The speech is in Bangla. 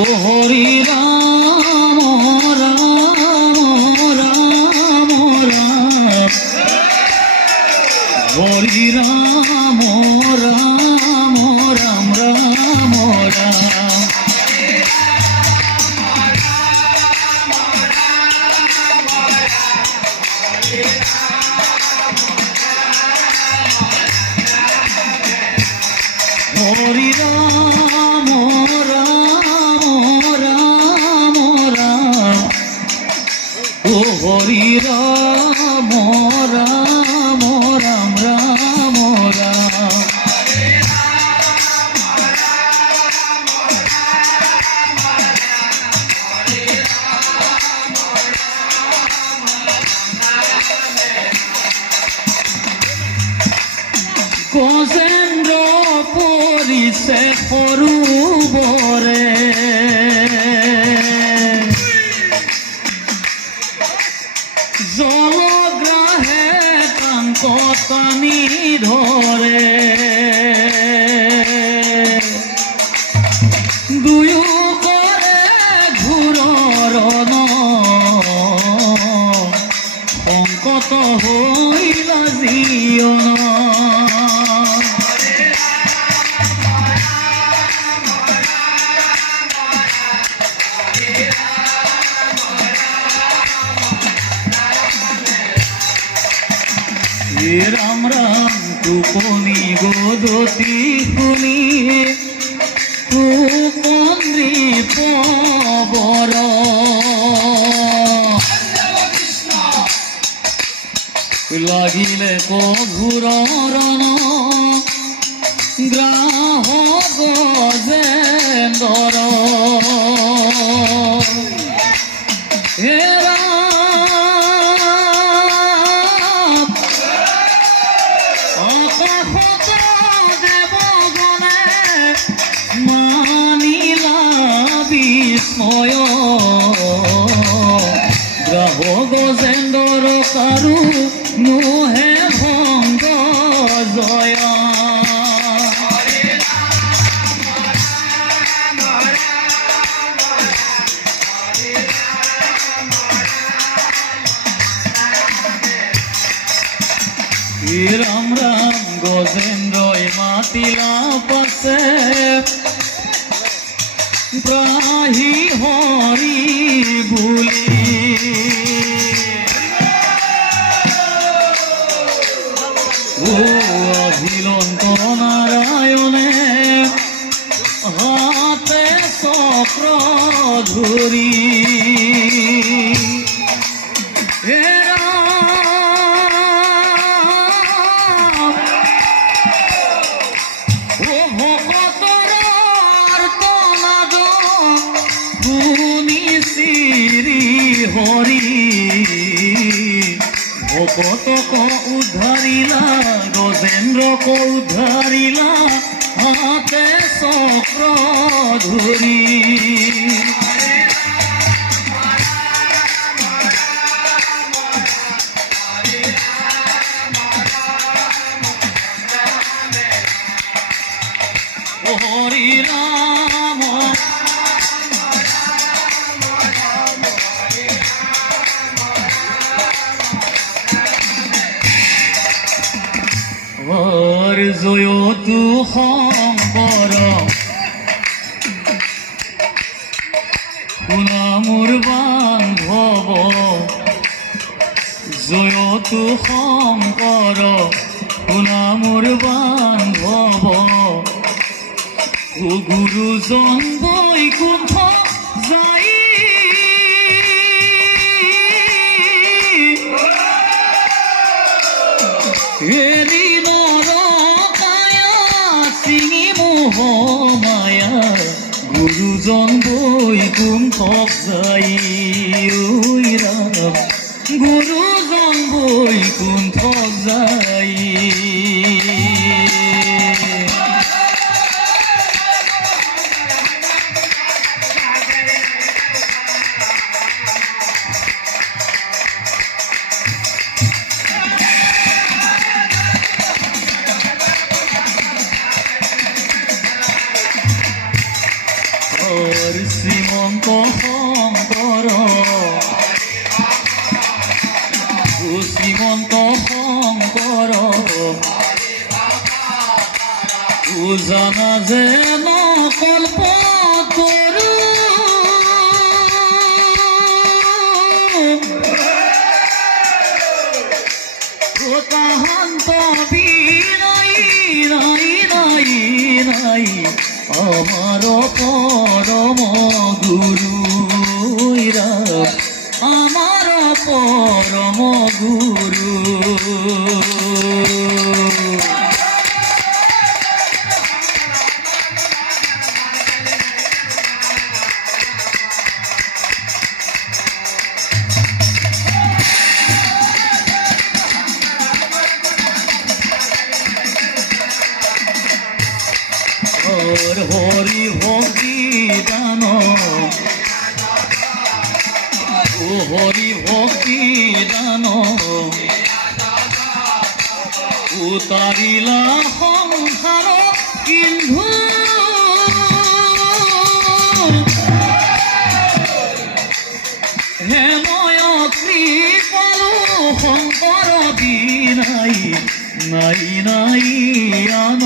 ও রাম রাম রাম রাম রাম। গজেন্দ্ৰ পৰিছে সৰুবৰে টানি ধৰে দুয়ো করে ঘূৰৰ সংকট হৈলা জীৱন রাম রাম টুপনি গোদতি শুনি টুপন্দ্রি পবর। লাগিলে কভুর রণ। গ্রাহ গজেন্দর হে বিস্ময় গ্ৰহ গজেন্দৰ কাৰু নোহে ভংগ জয়। হে রাম রাম গজেন্দ্রই মাতিলা পাশে। প্রাহি হরি বুলি। ও অভিলন্ত নারায়ণে হাতে চক্র ধরি। হরি ভকতক উদ্ধারিলা গজেন্দ্রক উদ্ধারিলা হাতে চক্র ধরি। হর জয় তু শুনা মোৰ বান্ধৱ জয় শংকৰ শুনা মোৰ বান্ধৱ ও গুৰুজন গুৰুজন হক যাই ঐ ৰাম গুৰুজন হক যাই হর শ্রীমন্ত শঙ্কর। শ্রীমন্ত শঙ্কর জানা যে কল্প তরু কাহান্ত বীর নাই নাই নাই আমার পরম গুরু আমার পরম গুরু। হর ভক্তি দান হরি ভক্তি দান উতারিলা সংসার কিন্ধু হেময় কৃপালু শংকৰ বিনাই নাই নাই আন